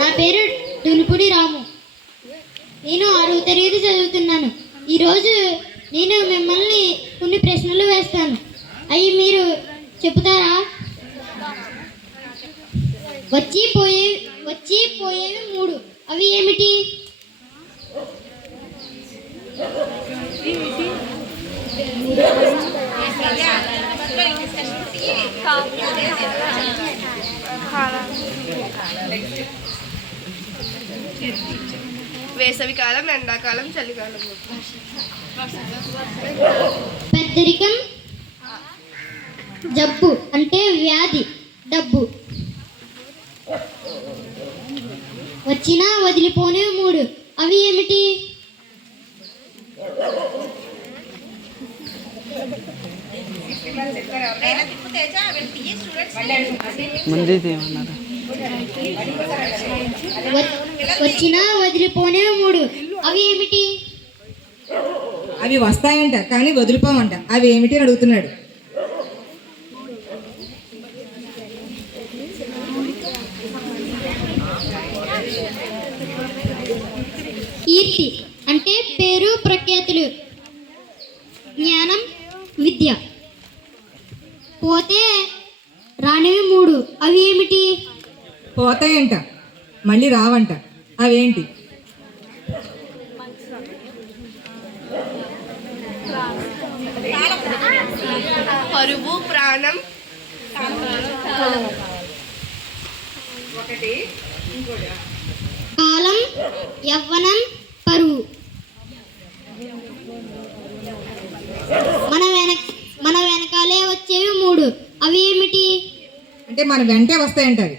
నా పేరు దులుపుడి రాము. నేను ఆరవ తరగతి చదువుతున్నాను. ఈరోజు నేను మిమ్మల్ని కొన్ని ప్రశ్నలు వేస్తాను. అవి మీరు చెబుతారా? వచ్చి పోయే వచ్చి పోయేవి మూడు. అవి ఏమిటి? వేసవి కాలం ఎండాకాలం చలికాలం. పెద్దరికం జబ్బు అంటే వ్యాధి డబ్బు. వచ్చినా వదిలిపోనే మూడు. అవి ఏమిటి? ముందే ఏమన్నారు? వచ్చినా వదిలిపోనే మూడు. అవి ఏమిటి? అవి వస్తాయంట కానీ వదిలిపోవంట. అవి ఏమిటి అని అడుగుతున్నాడు. కీర్తి అంటే పేరు ప్రఖ్యాతులు. జ్ఞానం విద్య. పోతే రానివి మూడు. అవి ఏమిటి? పోతాయంట. మళ్ళీ రావంట. అవేంటి? పరువు ప్రాణం. కాలం యవ్వనం పరువు. మన వెనక మన వెనకాలే వచ్చేవి మూడు. అవి ఏమిటి? అంటే మన వెంటే వస్తాయంట అవి.